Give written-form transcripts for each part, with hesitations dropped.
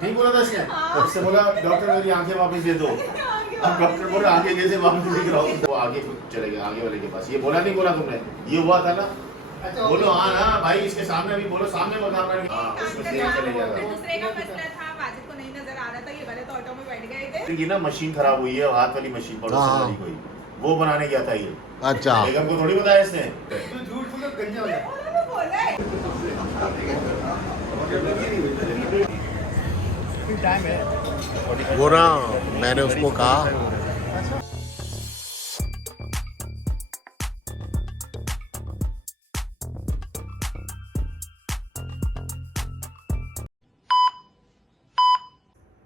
ठीक बोला था इसने। उससे बोला डॉक्टर मेरी आंखें वापस दे दो। अब डॉक्टर बोला आगे कैसे वापस दिख रहा हूँ। वो आगे चले गए आगे वाले के पास। ये बोला नहीं बोला तुमने, ये हुआ था ना। बोलो हाँ ना भाई, इसके सामने भी बोलो, सामने बता रहा हूँ। उसमें से चले गया था। दूसरे का मसला था, वाजिद को नहीं नजर आ रहा था, ये गलत ऑटो में बैठ गए थे। ये ना मशीन खराब हुई है, हाथ वाली मशीन पड़ोसी वाली कोई, वो बनाने गया था ये। अच्छा, बेगम को थोड़ी बताया इसने। झूठ बोलो गंजा हो जाए। वो ना मैंने उसको कहा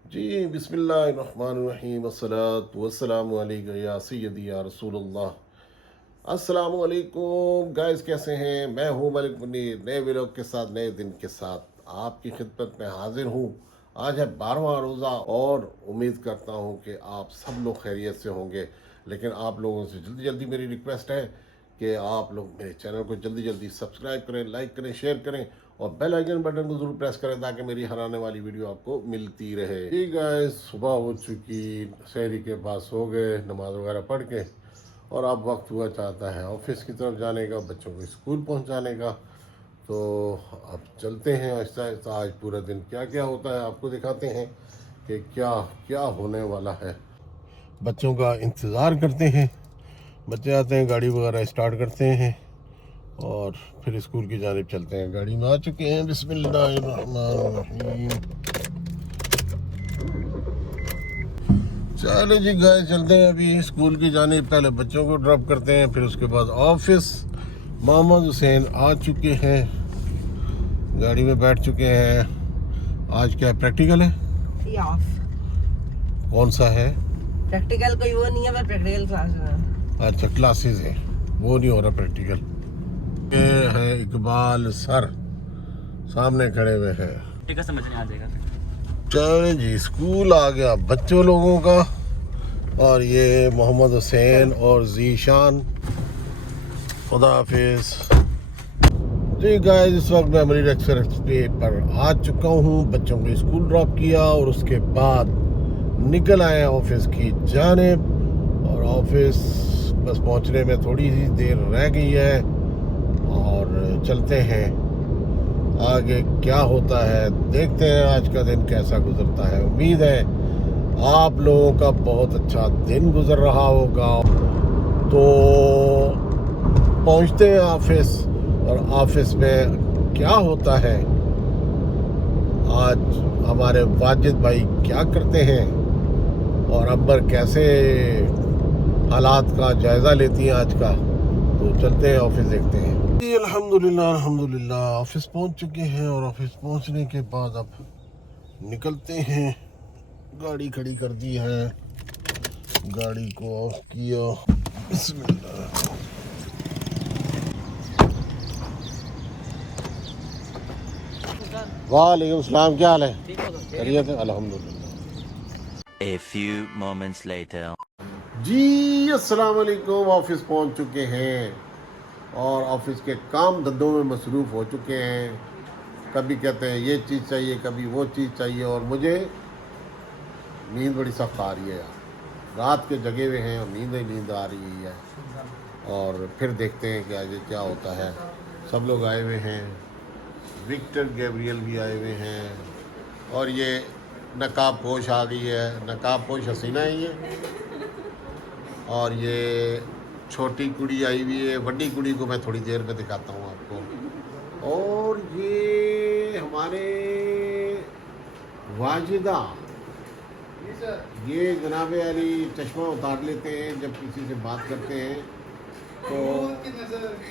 जी बिस्मिल्लाहिर्रहमानिर्रहीम अस्सलातु वस्सलामु अलैका या सय्यदी या रसूलुल्लाह। अस्सलामु अलैकुम गाइस, कैसे हैं? मैं हूँ मलिक मुनीर, नए व्लॉग के साथ, नए दिन के साथ आपकी खिदमत में हाजिर हूँ। आज है 12वां रोज़ा और उम्मीद करता हूँ कि आप सब लोग खैरियत से होंगे। लेकिन आप लोगों से जल्दी जल्दी मेरी रिक्वेस्ट है कि आप लोग मेरे चैनल को जल्दी जल्दी सब्सक्राइब करें, लाइक करें, शेयर करें और बेल आइकन बटन को ज़रूर प्रेस करें ताकि मेरी हर आने वाली वीडियो आपको मिलती रहे। ठीक है, सुबह हो चुकी, शहरी के पास हो गए नमाज वगैरह पढ़ के, और अब वक्त हुआ चाहता है ऑफिस की तरफ जाने का, बच्चों को स्कूल पहुंचाने का। तो अब चलते हैं आहिस्ता आहिस्ता। आज पूरा दिन क्या क्या होता है आपको दिखाते हैं कि क्या क्या होने वाला है। बच्चों का इंतज़ार करते हैं, बच्चे आते हैं, गाड़ी वगैरह स्टार्ट करते हैं और फिर स्कूल की जानिब चलते हैं। गाड़ी में आ चुके हैं। बिस्मिल्लाहिर्रहमानिर्रहीम। चलो जी गाइस, चलते हैं अभी स्कूल की जानिब। पहले बच्चों को ड्रॉप करते हैं, फिर उसके बाद ऑफिस। मोहम्मद हुसैन आ चुके हैं, गाड़ी में बैठ चुके हैं। आज क्या प्रैक्टिकल है? कौन सा है? प्रैक्टिकल कोई वो नहीं है, मैं प्रैक्टिकल क्लास में। अच्छा, क्लासेस है, वो नहीं हो रहा प्रैक्टिकल। ये है इकबाल सर, सामने खड़े हुए हैं। टिका समझ नहीं आ जाएगा। चलो जी, स्कूल आ गया बच्चों लोगों का। और ये मोहम्मद हुसैन और जीशान। खुदा हाफिज जी गाइस। इस वक्त मैं अमरीर एक्सप्रेस वे पर आ चुका हूँ। बच्चों को स्कूल ड्रॉप किया और उसके बाद निकल आए ऑफिस की जानिब। और ऑफिस बस पहुँचने में थोड़ी सी देर रह गई है और चलते हैं आगे। क्या होता है देखते हैं, आज का दिन कैसा गुजरता है। उम्मीद है आप लोगों का बहुत अच्छा दिन गुजर रहा होगा। तो पहुंचते हैं ऑफिस, और ऑफिस में क्या होता है, आज हमारे वाजिद भाई क्या करते हैं और अब्बर कैसे हालात का जायज़ा लेती हैं आज का। तो चलते हैं ऑफिस, देखते हैं। अल्हम्दुलिल्लाह अल्हम्दुलिल्लाह ऑफिस पहुंच चुके हैं। और ऑफिस पहुंचने के बाद अब निकलते हैं। गाड़ी खड़ी कर दी है, गाड़ी को ऑफ किया। बिस्मिल्लाह। वालेकुम सलाम, क्या हाल है? खैरियत है? अल्हम्दुलिल्लाह। A few moments later. जी अस्सलाम वालेकुम। ऑफिस पहुंच चुके हैं और ऑफिस के काम धंधों में मसरूफ़ हो चुके हैं। कभी कहते हैं ये चीज़ चाहिए, कभी वो चीज़ चाहिए, और मुझे नींद बड़ी सख्त आ रही है यार। रात के जगे हुए हैं और नींद आ रही है। और फिर देखते हैं कि आगे क्या होता है। सब लोग आए हुए हैं, विक्टर गैब्रियल भी आए हुए हैं, और ये नकाब पोश आ गई है। नकाब पोश हसीना है ये। और ये छोटी कुड़ी आई हुई है, बड़ी कुड़ी को मैं थोड़ी देर में दिखाता हूँ आपको। और ये हमारे वाजिदा, ये जनाब अली चश्मा उतार लेते हैं जब किसी से बात करते हैं। तो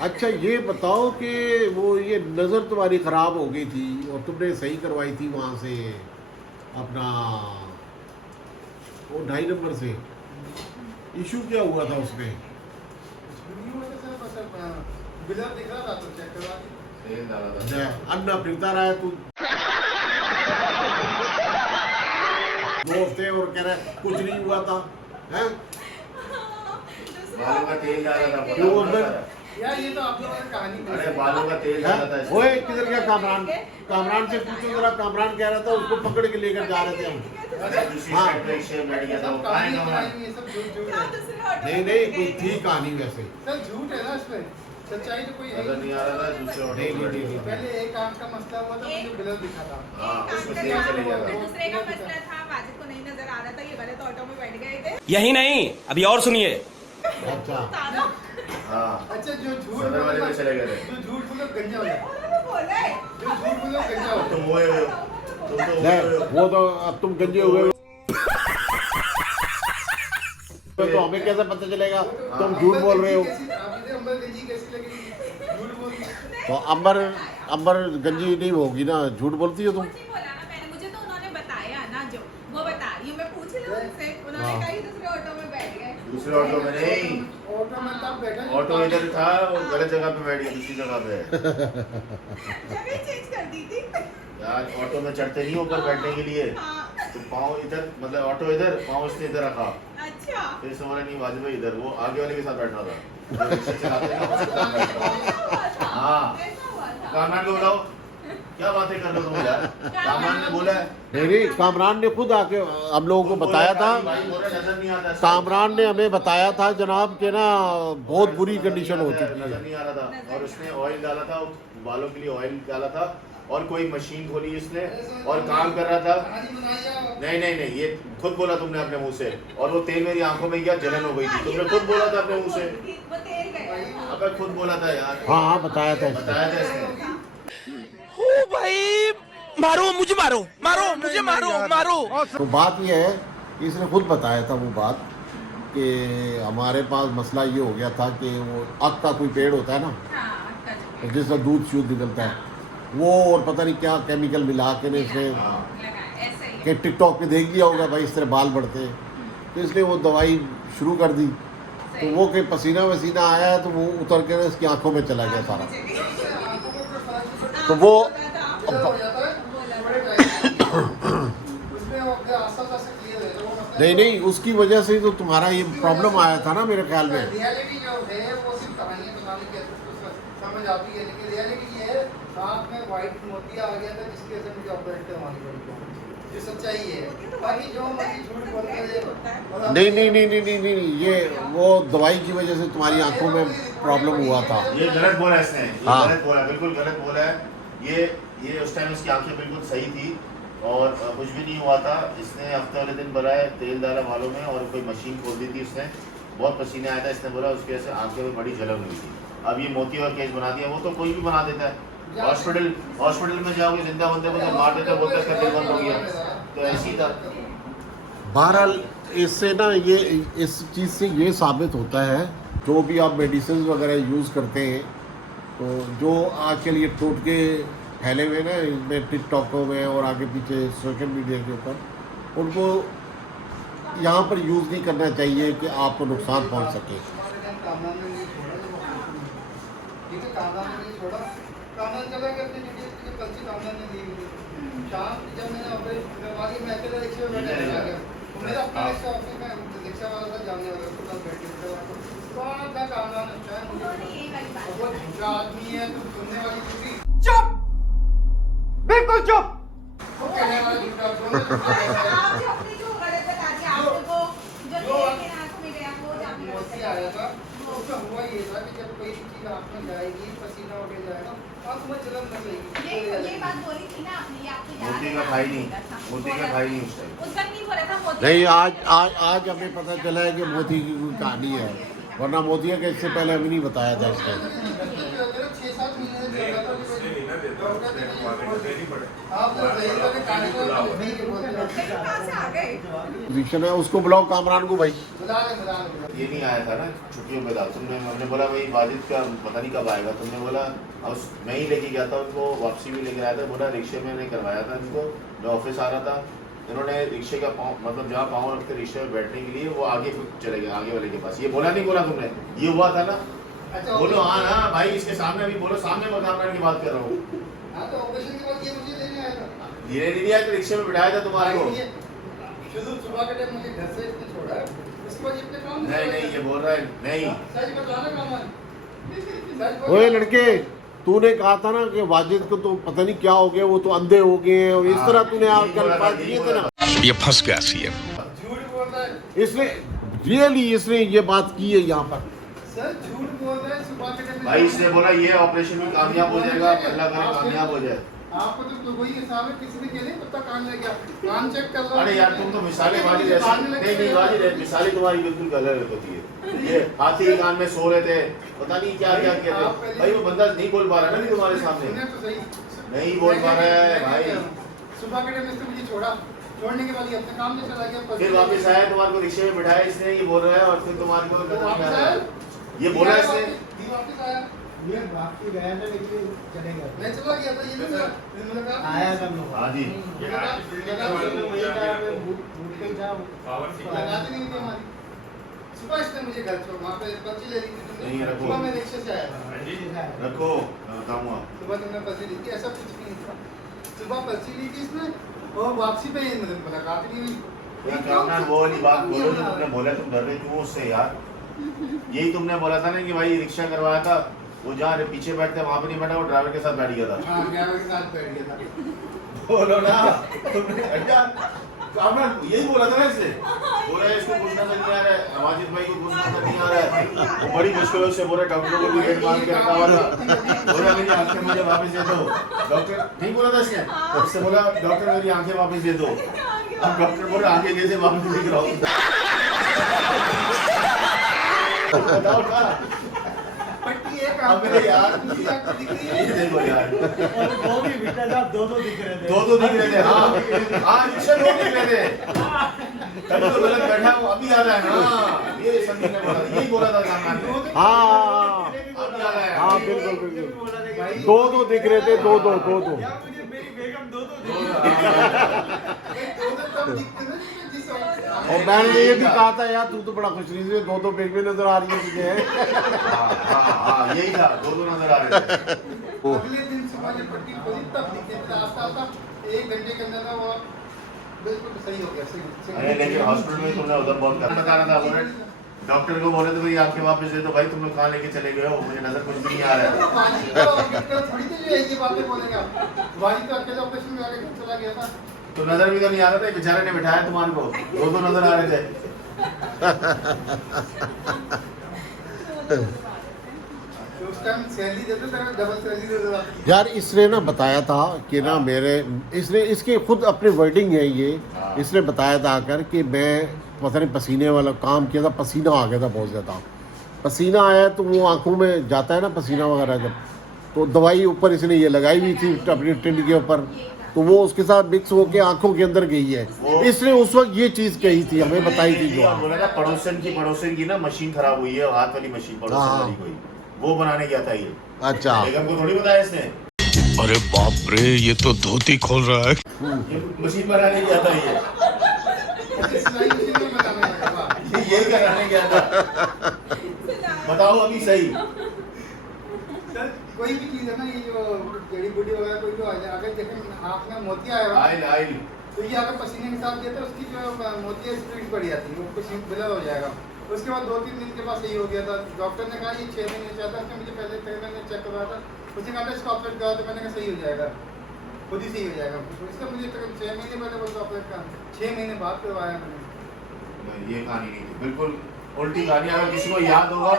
अच्छा ये बताओ कि वो ये नज़र तुम्हारी ख़राब हो गई थी और तुमने सही करवाई थी वहाँ से अपना वो 2.5 नंबर से, इशू क्या हुआ था उसमें? अन्ना फिरता रहा है तू 2 हफ्ते और कह रहा है कुछ नहीं हुआ था, हैं? मालूम का तेल डाला था, क्यों अंदर यार ये तो आप लोगों ने कहानी अरे बताई। बालों का तेल हैं? ज्यादा था ओए किधर गया कामरान? कामरान से पूछो जरा, कामरान कह रहा था उसको पकड़ के लेकर जा रहे थे हम। दूसरी हाँ। साइड पे एक शेर बैठ गया था वो सब कहाँ है कहानी कमरा? बनाई, ये सब झूठ क्या है। दूसरे ऑटो नहीं में नहीं बैठ कोई गए? थी कहानी वैसे। सब झूठ है ना इसमें, सच्चाई तो कोई है नजर ही नहीं आ रहा था दूसरे ऑटो नहीं, में बैठ नहीं, गया। नहीं। पहले एक आंख का मसला हुआ था, मुझे बिलर दिखा था। हाँ एक उसमें काम तेल का चले था, गया फिर था। दूसरे का मसला था, माजिद को नहीं नजर आ रहा था, ये गलत ऑटो में बैठ गए थे। यही नहीं, अभी और सुनिए। अच्छा तारा, हाँ अच्छा जो झूठ सदर वाले में चले गए थे। जो झूठ बोलो गंजा हो जाए, उन्होंने बोला है। जो झूठ बोलो गंजा हो तुम जाए। हुए हो तुम तो हुए नहीं हो। वो तो अब तुम गंजे हुए हो तो हमें कैसे पता चलेगा तुम झूठ बोल रहे हो? आप इधर अंबर गंजी कैसी लगेगी? झूठ बोल रही है। तो अंबर गंजी नहीं होगी ना, झूठ बोलती हो तुम। कुछ नहीं बोला ना मैंने, मुझे तो उन्होंने बताया ना, जो वो बता रही हूँ मैं, पूछ रही हूँ उनसे, उन्होंने हाँ। कहा कि दूसरे ऑटो में बैठ गए। दूसरे ऑटो में नहीं, ऑटो में तब बैठा जब ऑटो इधर था वो गलत जगह पे बैठ गया दूसरी जगह पे। जगह चेंज कर दी थी। यार ऑटो में चढ़ते नहीं ऊपर बैठने के लिए, हाँ, तो पाँव इधर मतलब ऑटो इधर पाँव उसने इधर रखा, अच्छा। फिर से बोला नहीं वाजिब है इधर, वो आगे वाले के साथ बैठा था जो रिक्शा चलाते हैं ना उसके साथ बैठा था। ऐसा हुआ था, हाँ। ऐसा हुआ था। कामरान को बुलाओ, क्या बातें कर रहे हो तुम यार? कामरान ने बोला है नहीं कामरान ने खुद आके हम लोगों को बताया था। भाई बोल रहा नजर नहीं आता। कामरान ने हमें बताया था जनाब के ना बहुत बुरी कंडीशन हो चुकी नजर है। नहीं आ रहा था और उसने ऑयल डाला था, बालों के लिए ऑयल डाला था और कोई मशीन खोली इसने और काम कर रहा था। कहानी बनाई आप। नहीं ये खुद बोला तुमने अपने मुंह से, और वो तेल मेरी आंखों में गया, जलन हो गई थी, तुमने खुद बोला था अपने मुंह से। वो तेल गया था। अबे खुद बोला था यार, हाँ बताया था इसने। बताया था इसने। ओ भाई, मारो मुझे, मारो मुझे, मारो। तो बात यह है कि इसने खुद बताया था वो बात कि हमारे पास मसला ये हो गया था कि वो अक का कोई पेड़ होता है ना, हाँ, कर जो जिसका दूध शुद्ध निकलता है, वो और पता नहीं क्या केमिकल मिला के ने इसने लगा, ऐसा ही है। कि टिकटॉक पे देख लिया होगा भाई इस तरह बाल बढ़ते हैं, तो इसने वो दवाई शुरू कर दी। तो वो कि पसीना वसीना आया तो वो उतर के ना इसकी आंखों में चला गया सारा। आंखों को ऊपर फर्क तो वो क्लियर हो जाता है बड़े टाइम उसमें वो आस्ता-आस्ता क्लियर है, तो वो मसला नहीं उसकी वजह से तो तुम्हारा ये प्रॉब्लम आया था ना मेरे ख्याल में। रियलिटी जो है वो सिर्फ कहानियां बताने की उसको समझ आती है, लेकिन रियलिटी ये है साथ में वाइट मोतिया आ गया था जिसकी वजह से मुझे ऑपरेट मारनी पड़ी, जो सच्चाई है। बाकी जो मर्जी झूठ बोलते रहे। नहीं ये वो दवाई की वजह से तुम्हारी आंखों में प्रॉब्लम हुआ था। ये गलत बोला है इसने, ये हाँ। गलत बोला, बिल्कुल गलत बोला है। ये उस टाइम इसकी आंखें बिल्कुल सही थी और कुछ भी नहीं हुआ था। इसने हफ्ते वाले दिन भरा है, तेल डाला बालों में और कोई मशीन खोल दी थी उसने, बहुत पसीने आया था। इसने बोला उसकी वजह से आंखें में बड़ी जलन हुई थी। अब ये मोती का केस बना दिया, वो तो कोई भी बना देता है। हॉस्पिटल में जाओगे जिंदा बंदे को तो मार देते हैं, बोलते हैं इसका दिल बंद हो गया, तो ऐसी था। बहरहाल इससे ना ये इस चीज़ से ये साबित होता है, जो भी आप मेडिसिन वगैरह यूज़ करते हैं, तो जो आजकल ये टोटके फैले हुए ना इसमें टिकटॉकों में और आगे पीछे सोशल मीडिया के ऊपर, उनको यहाँ पर यूज़ नहीं करना चाहिए कि आपको नुकसान पहुँच सके। कामरान ने नहीं छोड़ा, ठीक है, कामरान ने नहीं छोड़ा, कामरान चला गया अपनी ड्यूटी की, कल से कामरान ने दी हुई थी। शाम जब मैंने ऑपरेशन मैं अकेला रिक्शे में बैठा चला गया, तो मेरा अपना रिक्शा ऑफिस में रिक्शा वाला था, जाने वाला उसके साथ बैठ के तो था कामरान अच्छा है, उन्होंने यही वाली बात वो झूठा आदमी है, तो सुनने वाली दूसरी चुप, बिल्कुल चुप। वो कहने वाला झूठा, दोनों झूठा है। आप जो अपनी जो गलत बता दी, आपको जो तेल के नाक में गया वो जाके मोती आया था, उसमें हुआ ये था कि जब कोई चीज आँख में जाएगी, पसीना उठ जाएगा, आँख में जलन लग ये बात बोली थी ना आपने, ये आपको याद मोती है का ना? खाई नहीं, मोती का खाई नहीं उस टाइम। उस वक्त नहीं बोला था मोती नहीं का आज हमें पता चला है कि मोती की कोई कहानी है, वरना मोतिया के इससे पहले हमें नहीं बताया था इस टाइम। 6-7 महीने से चल रहा था, आप तो सही वाले कहानी को नहीं के बोलते हो। लेकिन कहाँ से आ गए? पोजीशन है, उसको बुलाओ कामरान को भाई। बुला ले। ये नहीं आया था ना छुट्टियों पे था, तुमने हमने बोला भाई वाजिद का पता नहीं कब आएगा, तुमने बोला अब मैं ही लेके गया था उनको, वापसी भी लेके आया था, बोला रिक्शे में नहीं करवाया था इनको, मैं ऑफिस आ रहा था, इन्होंने रिक्शे का पाँव मतलब जहाँ पाँव रखते रिक्शे में बैठने के लिए वो आगे चले गए, आगे वाले के पास। ये बोला नहीं बोला तुमने, ये हुआ था ना, अच्छा बोलो हाँ ना भाई, इसके सामने अभी बोलो, सामने मैं कामरान की बात कर रहा हूँ। हाँ तो ऑपरेशन के बाद ये मुझे लेने आया था। धीरे धीरे आया तो रिक्शे में बिठाया था तुम्हारे को। शुरू सुबह के टाइम मुझे घर से इसने छोड़ा है, उसके बाद ये अपने काम नहीं ये बोल रहा है नहीं, सच बताना कामरान। सच ओए बोल लड़के, तूने कहा था ना कि वाजिद को तो पता नहीं क्या हो गया, वो तो अंधे हो गए हैं, और इस तरह तूने आकर बात किए थे ना। ये फंस गया सीएम। झूठ बोल रहा है इसने रियली इसने ये बात की है यहाँ पर। सर, झूठ बोल रहा है। सुबह के टाइम भाई इसने बोला ये ऑपरेशन में कामयाब हो जाएगा, अल्लाह करे कामयाब हो जाए। आपको तो वही हिसाब है, किसी ने के लिए कुत्ता कान ले गया, कान चेक कर लो। अरे यार तुम तो मिसालें वाली जैसे नहीं वाली रहे, मिसालें तुम्हारी बिल्कुल गलत होती है। ये हाथी के कान में सो रहे थे, पता नहीं क्या क्या किया थे। भाई वो बंदा नहीं बोल पा रहा ना तुम्हारे सामने, सुने तो सही, नहीं बोल पा रहा है भाई। सुबह के टाइम इसने मुझे छोड़ा, छोड़ने के बाद ये अपने काम में चला गया। फिर वापस आया, तुम्हारे को रिक्शे में बिठाया इसने, ये बोल रहा है, और फिर तुम्हारे को तो वापस आया, ये बोला इसने। वापस आया, ये वापसी गया था लेकिन चले गया मैं चला गया था। ये भी मुलाकात आया था मैं हाँ जी, लगाती नहीं थी हमारी। सुबह इसने मुझे घर छोड़, वहाँ पे पर्ची ले ली थी तुमने। नहीं, रखो। सुबह मैं रिक्शे से आया था। रखो बताऊंगा। सुबह तुमने पर्ची ली थी, ऐसा कुछ भी नहीं था। सुबह पर्ची ली थी इसने, और वापसी पे मतलब मुलाकात ही नहीं हुई। यार कामना वो वाली बात बोलो जो तुमने बोला, तुम डर रहे क्यों उससे यार? यही तुमने बोला था ना कि भाई रिक्शा करवाया था, वो जहाँ पीछे बैठते वहाँ पे नहीं बैठा, वो ड्राइवर के साथ बैठ गया था। हाँ, ड्राइवर के साथ बैठ गया था। बोलो ना तुमने, अच्छा कामना यही बोला था ना इसने, बोला इसको कुछ नजर नहीं आ रहा है, वाजिद भाई को कुछ नजर नहीं आ रहा है। वो बड़ी मुश्किलों से बोला, डॉक्टर को भी रेड मार के रखा हुआ था, बोला मेरी आंखें मुझे वापस दे दो। डॉक्टर नहीं बोला था इसने, उससे बोला डॉक्टर मेरी आंखें वापस दे दो। अब डॉक्टर बोल रहा आंखें कैसे वापस दिख रहा हूँ? बताओ ना। पट्टी एक अबे यार, दूसरी आंख पे दिख रही है। ये देखो यार, वो भी बिटा साहब दो दिख रहे थे। दो दिख रहे थे। हाँ रिक्शा दो दिख रहे थे, कभी तो गलत बैठा वो अभी आ रहा है ना। ये संदीप ने बोला, यही बोला था सामने ने। हाँ अभी आ रहा है। हाँ बिल्कुल बिल्कुल, दो दिख रहे थे, दो मेरी बेगम दो एक दो कम दिखते थे जिस और मैंने ये भी कहा था यार, तू तो बड़ा खुश नहीं है, दो बेग में नजर आ रही है तुझे। हाँ यही था, दो नजर आ रहे थे। अगले दिन सुबह जब पट्टी खोली तब दिखे थे। आस्ता 1 घंटे के अंदर ना वो बिल्कुल सही हो गया। सही अरे लेकिन हॉस्पिटल में तुमने उधर बहुत काम बता रहा था, बोले डॉक्टर को बोले तो भाई आपके वापस दे दो। भाई तुम लोग कहाँ लेके चले गए हो, मुझे नजर कुछ भी नहीं आ रहा है। वाजी तो थोड़ी देर ये बातें बोलेगा। वाजी तो अकेले ऑपरेशन में आके घर चला गया था। तो नजर भी तो नहीं आ रहा था, बेचारे ने बिठाया तुम्हारे को, दो नजर आ रहे थे। तो उस टाइम सैलरी देते थे, डबल सैलरी देते थे। यार इसने ना बताया था कि ना इसने इसके खुद अपनी वर्डिंग है ये, इसने बताया था आकर कि मैं पता नहीं पसीने वाला काम किया था, पसीना आ गया था बहुत ज़्यादा। पसीना आया तो वो आंखों में जाता है ना पसीना वगैरह जब, तो दवाई ऊपर इसने ये लगाई हुई थी अपनी टिंड के ऊपर, तो वो उसके साथ मिक्स होके आंखों के अंदर गई है। इसने उस वक्त ये चीज़ कही थी, हमें बताई थी जो बोला ना पड़ोसन की ना मशीन खराब हुई है, हाथ वाली मशीन पड़ोसन वाली कोई, वो बनाने गया था ये। अच्छा बेगम को थोड़ी बताया इसने, अरे बाप रे, ये तो धोती खोल रहा है। ये मशीन बनाने गया था ये, सिलाई मशीन में बताने लगा। वाह। यही कराने गया था। बताओ अभी सही। सर कोई भी चीज़ है ना, ये जो जड़ी बूटी वगैरह कोई जो आ जाए, अगर देखें आँख में मोतिया आया हो आइल तो ये अगर पसीने के साथ दिया तो उसकी जो मोतिया स्पीड बढ़ जाती है, वो कुछ ब्लर हो जाएगा। उसके बाद 2-3 दिन के बाद सही हो गया था। डॉक्टर ने कहा ये 6 महीने से आता है, मुझे पहले मैंने चेक करवाया था, उसने कहा था इसका ऑपरेट करा, तो मैंने कहा सही हो जाएगा, खुद ही सही हो जाएगा। इसका मुझे तक 6 महीने पहले बोलता ऑपरेट का, 6 महीने बाद करवाया मैंने। ये कहानी नहीं थी, बिल्कुल उल्टी कहानी। अगर किसी को याद होगा,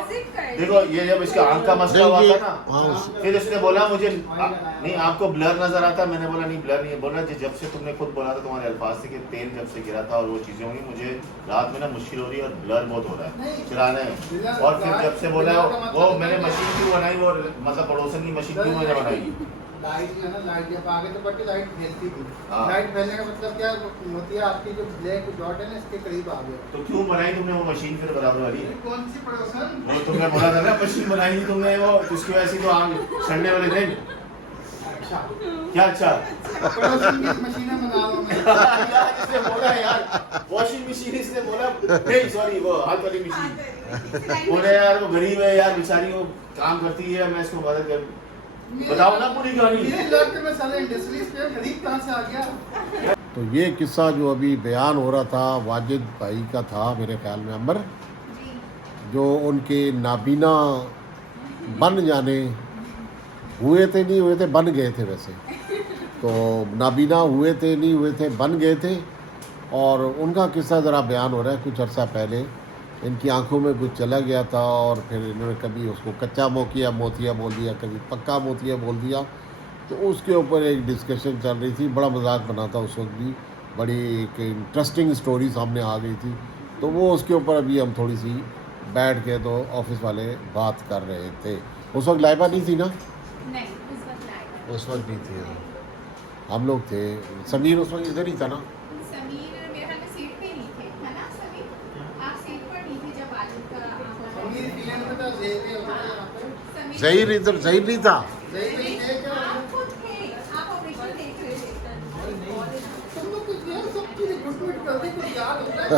देखो ये जब इसका आंख का मसला हुआ था ना, फिर उसने बोला मुझे नहीं आपको ब्लर नजर आता, मैंने बोला नहीं ब्लर नहीं है। बोला जब से तुमने खुद बोला था, तुम्हारे अल्फाज थे कि तेल जब से गिरा था और वो चीजें होंगी, मुझे रात में ना मुश्किल हो रही है और ब्लर बहुत हो रहा है चलाने में। और फिर जब से बोला वो मैंने मशीन क्यों बनाई, वो मतलब पड़ोसन की मशीन क्यों मैंने बनाई, लाइट जो है ना, लाइट जब आगे तो पट्टी लाइट फैलती थी। हाँ। लाइट फैलने का मतलब क्या है, मोतिया आपकी जो ब्लैक डॉट है ना, इसके करीब आ गया। तो क्यों बनाई तुमने वो मशीन फिर बराबर वाली? कौन सी पड़ोसन? वो तुमने बोला था ना मशीन बनाई थी तुमने, वो उसकी वजह से तो आग सड़ने वाले थे। अच्छा क्या अच्छा? पड़ोसन की मशीनें बना लो मैं। यार इसने बोला यार वॉशिंग मशीन, इसने बोला नहीं सॉरी वो हाथ वाली मशीन। बोले यार वो गरीब है यार बेचारी, वो काम करती है, मैं इसको मदद कर। बताओ ना पूरी कहानी। मेरे इलाके में सारे इंडस्ट्रीज पे गरीब कहाँ से आ गया? तो ये किस्सा जो अभी बयान हो रहा था वाजिद भाई का था मेरे ख्याल में, अमर, जो उनके नाबीना बन जाने, हुए थे नहीं हुए थे, बन गए थे वैसे तो। नाबीना हुए थे नहीं हुए थे, बन गए थे। और उनका किस्सा ज़रा बयान हो रहा है। कुछ अर्सा पहले इनकी आंखों में कुछ चला गया था और फिर इन्होंने कभी उसको कच्चा मोतिया बोल दिया, कभी पक्का मोतिया बोल दिया। तो उसके ऊपर एक डिस्कशन चल रही थी, बड़ा मजाक बना था उस वक्त भी, बड़ी एक इंटरेस्टिंग स्टोरी सामने आ गई थी। तो वो उसके ऊपर अभी हम थोड़ी सी बैठ के तो ऑफिस वाले बात कर रहे थे। उस वक्त लाइबा नहीं थी ना? नहीं, उस वक्त लाइबा उस वक्त नहीं थे, हम लोग थे। समीर उस वक्त इधर ही था ना? समीर मेरे ख्याल में सीट पे नहीं थे, है ना समीर? आप सीट पर नहीं थे जब वालिद का समीर पीएम में था, ज़हीर पे होता है यहाँ पे। समीर ज़हीर इधर, ज़हीर नहीं था। ज़हीर पे थे क्या? आप खुद थे, आप ऑपरेशन देख रहे थे। तुम लोग कुछ यार सब चीज़ें गुट करते, कुछ याद होता है।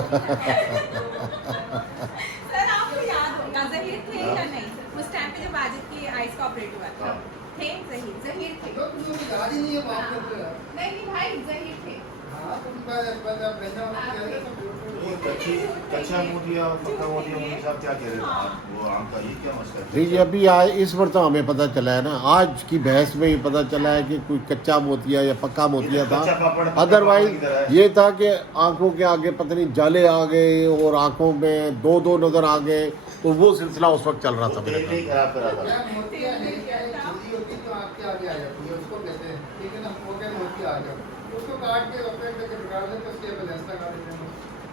सर आपको याद होगा ज़हीर थे या नहीं उस टाइम पे जब वाजिद की आइज का ऑपरेट हुआ था? थे ज़हीर थे। लोग तुम लोग याद ही नहीं है बात करते हैं। नहीं भाई ज़हीर थे। हाँ तुम कच्चा मोतिया पक्का मोतिया मुझे साहब क्या कह रहे थे आप? वो आम का ये क्या मसला है? जी अभी आए इस बार तो हमें पता चला है ना, आज की बहस में ही पता चला है कि कोई कच्चा मोतिया या पक्का मोतिया था। कच्चा पापड़ अदरवाइज की तरह है। ये था कि आंखों के आगे पता नहीं जाले आ गए और आंखों में दो नज़र आ गए। तो वो सिलसिला उस वक्त चल रहा था मेरे पेट ही खराब करा था। क्या मोतिया है, क्या है, झिल्ली होती तो आपके आगे आ जाती है, उसको कहते हैं, ठीक है ना? वो क्या मोतिया आ गया, उसको काट के ऑपरेट करके निकाल देते, उसके बैलेंस लगा देते हैं।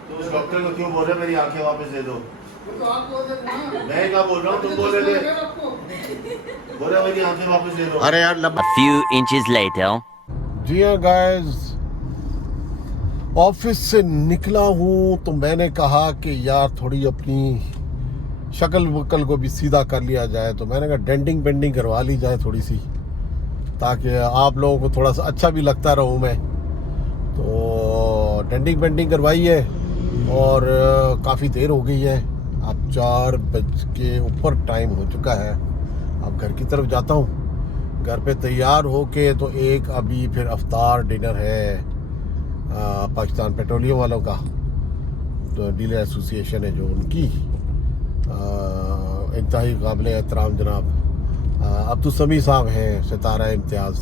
तो उस डॉक्टर को क्यों बोल रहे मेरी आंखें वापस दे दो? वो तो आप बोल रहे थे ना। मैं क्या बोल रहा हूँ, तुम बोल रहे थे। आपको बोल रहे मेरी आंखें वापस दे दो। अरे यार A few inches later. जी हाँ गाइस, ऑफिस से निकला हूँ तो मैंने कहा कि यार थोड़ी अपनी शक्ल वक्ल को भी सीधा कर लिया जाए। तो मैंने कहा डेंटिंग पेंटिंग करवा ली जाए थोड़ी सी, ताकि आप लोगों को थोड़ा सा अच्छा भी लगता रहूँ मैं। तो डेंटिंग पेंटिंग करवाई है और काफ़ी देर हो गई है। अब 4 बज के ऊपर टाइम हो चुका है। अब घर की तरफ जाता हूँ, घर पे तैयार हो के तो एक अभी फिर अफ्तार डिनर है पाकिस्तान पेट्रोलियम वालों का, तो डीलर एसोसिएशन है जो उनकी, इंतहाई काबिल एहतराम जनाब अब्दुल समी साहब हैं, सितारा इम्तियाज़।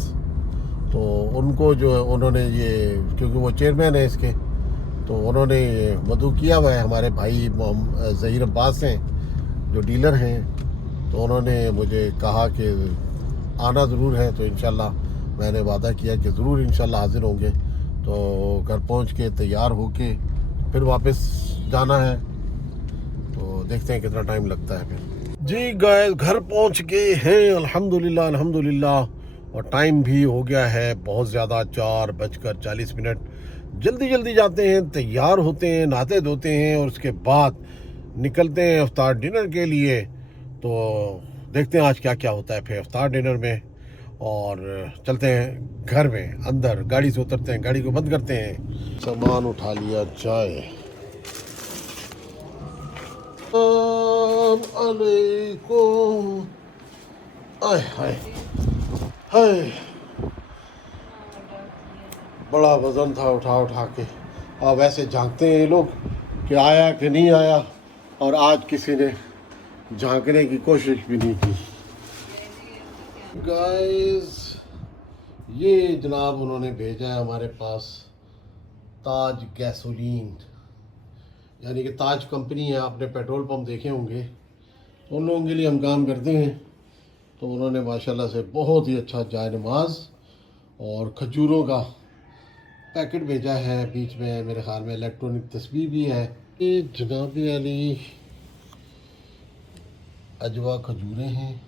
तो उनको जो उन्होंने ये, क्योंकि वो चेयरमैन है इसके, तो उन्होंने मदऊ किया हुआ है। हमारे भाई ज़हीर अब्बास हैं जो डीलर हैं, तो उन्होंने मुझे कहा कि आना ज़रूर है। तो इंशाल्लाह मैंने वादा किया कि ज़रूर इंशाल्लाह हाज़िर होंगे। तो घर पहुंच के तैयार होके फिर वापस जाना है, तो देखते हैं कितना टाइम लगता है फिर। जी गाइस, घर पहुंच गए हैं अल्हम्दुलिल्लाह, और टाइम भी हो गया है बहुत ज़्यादा, 4:40। जल्दी जाते हैं, तैयार होते हैं, नहाते धोते हैं और उसके बाद निकलते हैं इफ्तार डिनर के लिए। तो देखते हैं आज क्या क्या होता है फिर इफ्तार डिनर में, और चलते हैं घर में अंदर, गाड़ी से उतरते हैं, गाड़ी को बंद करते हैं। सामान उठा लिया, चाय। अलैकुम। आय हाय हाय, बड़ा वज़न था उठा के। और वैसे झांकते हैं ये लोग कि आया कि नहीं आया, और आज किसी ने झांकने की कोशिश भी नहीं की। गाइस, ये जनाब उन्होंने भेजा है हमारे पास ताज गैसोलीन, यानी कि ताज कंपनी है, आपने पेट्रोल पंप देखे होंगे, तो उन लोगों के लिए हम काम करते हैं। तो उन्होंने माशाल्लाह से बहुत ही अच्छा जाय नमाज और खजूरों का पैकेट भेजा है। बीच में मेरे ख्याल में इलेक्ट्रॉनिक तस्वीर भी है। ये जनाबी अली अजवा खजूरें हैं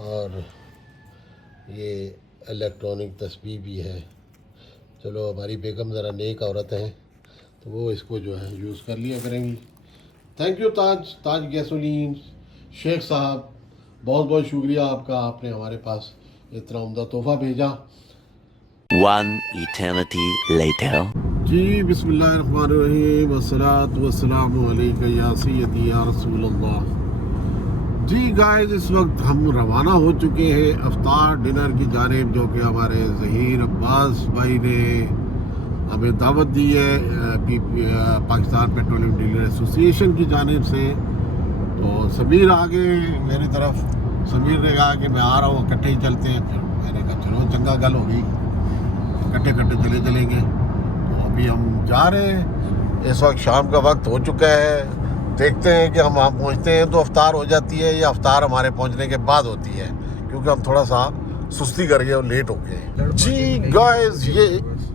और ये इलेक्ट्रॉनिक तस्वीर भी है। चलो, हमारी बेगम ज़रा नेक औरत है तो वो इसको जो है यूज़ कर लिया करेंगी। थैंक यू ताज गैसोलीन शेख साहब, बहुत बहुत शुक्रिया आपका, आपने हमारे पास इतना उम्दा तोहफ़ा भेजा। 1 eternity later. जी बिस्मिल्लाहिर्रहमानिर्रहीम, वस्सलातु वस्सलामु अलैका या सय्यदी या रसूलल्लाह। जी गाइस, इस वक्त हम रवाना हो चुके हैं इफ्तार डिनर की जानिब, जो कि हमारे ज़हीर अब्बास भाई ने हमें दावत दी है पाकिस्तान पेट्रोलियम डीलर एसोसिएशन की जानिब से। तो समीर आ गए मेरी तरफ, समीर ने कहा कि मैं आ रहा हूँ, इकट्ठे ही चलते हैं। फिर मैंने कहा चलो चंगा गल हो गई, इकट्ठे इकट्ठे चले चलेंगे। तो अभी हम जा रहे हैं, इस वक्त शाम का वक्त हो चुका है। देखते हैं कि हम वहाँ पहुँचते हैं तो अफ्तार हो जाती है या अफ्तार हमारे पहुँचने के बाद होती है, क्योंकि हम थोड़ा सा सुस्ती कर गए और लेट हो गए। जी गाइस, ये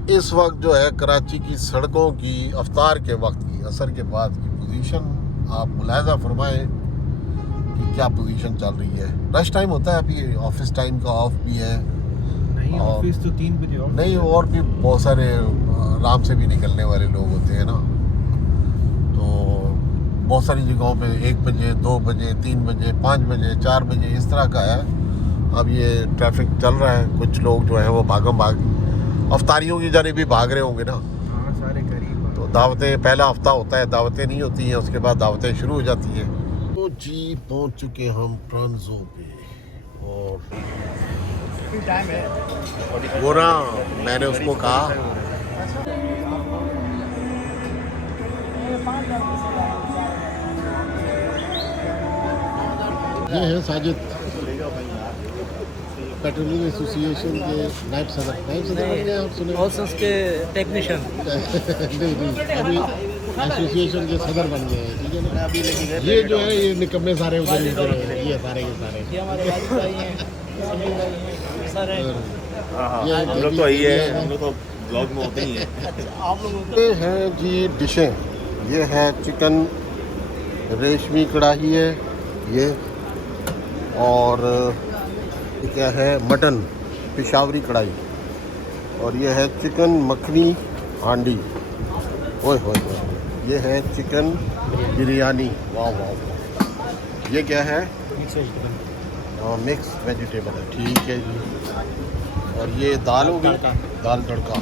इस वक्त जो है कराची की सड़कों की अफ्तार के वक्त की, असर के बाद की पोजीशन आप मुलाहिजा फरमाएं कि क्या पोजीशन चल रही है। रश टाइम होता है अभी, ऑफिस टाइम का ऑफ भी है। नहीं, ऑफिस तो 3 बजे ऑफ। नहीं, और भी बहुत सारे आराम से भी निकलने वाले लोग होते हैं ना। तो बहुत सारी जगहों पे 1 बजे, 2 बजे, 3 बजे, 5 बजे, 4 बजे इस तरह का है। अब ये ट्रैफिक चल रहा है, कुछ लोग जो हैं वो भागम भाग अफ्तारियों की जाने भी भाग रहे होंगे ना। हाँ, सारे करीब। तो दावतें, पहला हफ्ता होता है, दावतें नहीं होती हैं, उसके बाद दावतें शुरू हो जाती हैं। तो जी पहुंच चुके हम ट्रांजो पे, और टाइम है वो ना मैंने उसको कहा ये है साजिद, पेट्रोलिंग एसोसिएशन के नायब सदर बन गए आप सुने? उसके टेक्नीशियन नहीं, अभी एसोसिएशन के सदर बन गए हैं, ठीक है ना। ये जो है ये निकम्मे सारे उधर ही हैं, ये सारे के सारे। ये हमारे वालिद भाई हैं, समीर भाई हैं, सर हैं। ये हम लोग तो यही है, हम लोग तो ब्लॉग में होते ही हैं। आप लोगों ये हैं जी डिशें, ये है चिकन रेशमी कढ़ाई है ये, और ये क्या है मटन पेशावरी कढ़ाई, और ये है चिकन मखनी हांडी। ओए होए होए, ये है चिकन बिरयानी। वाह वाह वाह। ये क्या है? मिक्स वेजिटेबल है, ठीक है जी। और ये दाल होगी, दाल तड़का।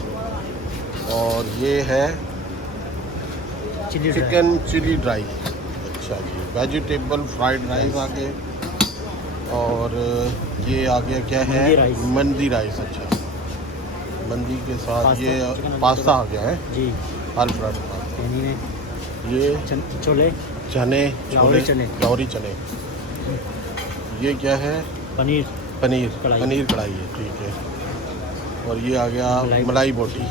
और ये है चिकन चिली ड्राई। अच्छा जी, वेजिटेबल फ्राइड राइस आ गए। और ये आ गया क्या है? मंदी राइस। अच्छा, मंदी के साथ ये पास्ता आ गया है जी, अल्फ्रेड पास्ता। ये छोले, चने, लाहौरी चने। लाहौरी चने। ये क्या है? पनीर कढ़ाई। पनीर कढ़ाई है, ठीक है। और ये आ गया मलाई बोटी।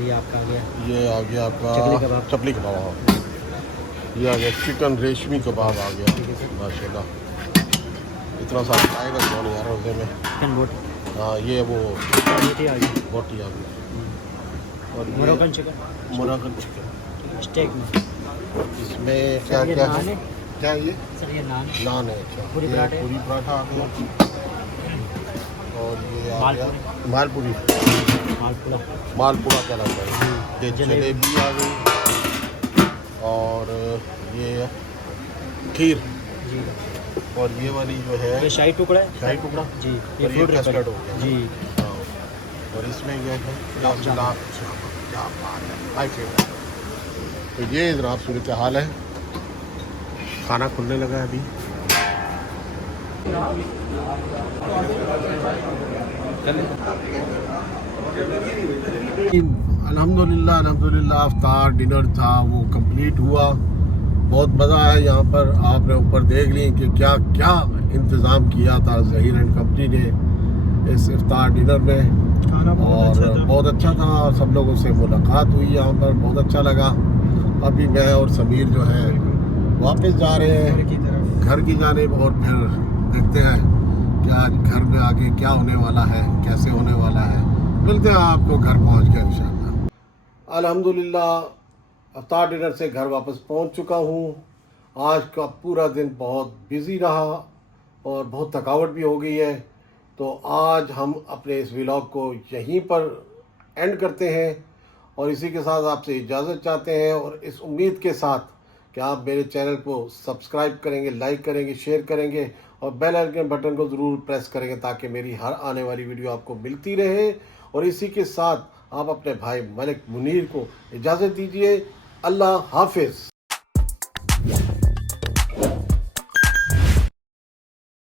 ये आपका आ गया, ये आ गया आपका चपली कबाब। ये आ गया चिकन रेशमी कबाब आ गया, माशाल्लाह। इतना सारा खाएगा कौन यार रोज़े में। चिकन बोटी, हाँ ये वो बोटी आ गई, बोटी आ गई। और ये Moroccan chicken, Moroccan chicken steak में। इसमें क्या क्या है? क्या है ये? सर ये नान है, नान है। अच्छा, पूरी ये पराठे। पूरी पराठा आ गया। और ये आ गया मालपूरी, मालपुड़ा, मालपुड़ा कहलाता है। ये जलेबी आ गई, और ये खीर, जी। और ये वाली जो है ये शाही टुकड़ा है, शाही टुकड़ा जी। और ये ये फ्रूट कस्टर्ड हो रबड़, गया। जी। हाँ। और इसमें क्या है? गुलाब जामुन। क्या बात है, माय फेवरेट। तो ये जनाब सूरत हाल है, खाना खुलने लगा है अभी। अल्हम्दुलिल्लाह अफ्तार डिनर था वो कंप्लीट हुआ। बहुत मज़ा आया यहाँ पर। आपने ऊपर देख ली कि क्या क्या इंतज़ाम किया था ज़हीर एंड कंपनी ने इस इफ्तार डिनर में। और बहुत अच्छा था, सब लोगों से मुलाकात हुई यहाँ पर, बहुत अच्छा लगा। अभी मैं और समीर जो है वापस जा रहे हैं घर की जानिब, और फिर देखते हैं कि आज घर में आगे क्या होने वाला है, कैसे होने वाला है। मिलते हैं आपको घर पहुँच कर इंशाअल्लाह। अल्हम्दुलिल्लाह अफ्तार डिनर से घर वापस पहुँच चुका हूँ। आज का पूरा दिन बहुत बिज़ी रहा और बहुत थकावट भी हो गई है। तो आज हम अपने इस व्लॉग को यहीं पर एंड करते हैं और इसी के साथ आपसे इजाज़त चाहते हैं, और इस उम्मीद के साथ कि आप मेरे चैनल को सब्सक्राइब करेंगे, लाइक करेंगे, शेयर करेंगे और बेल आइकन बटन को ज़रूर प्रेस करेंगे ताकि मेरी हर आने वाली वीडियो आपको मिलती रहे। और इसी के साथ आप अपने भाई मलिक मुनीर को इजाज़त दीजिए। अल्लाह हाफिज़।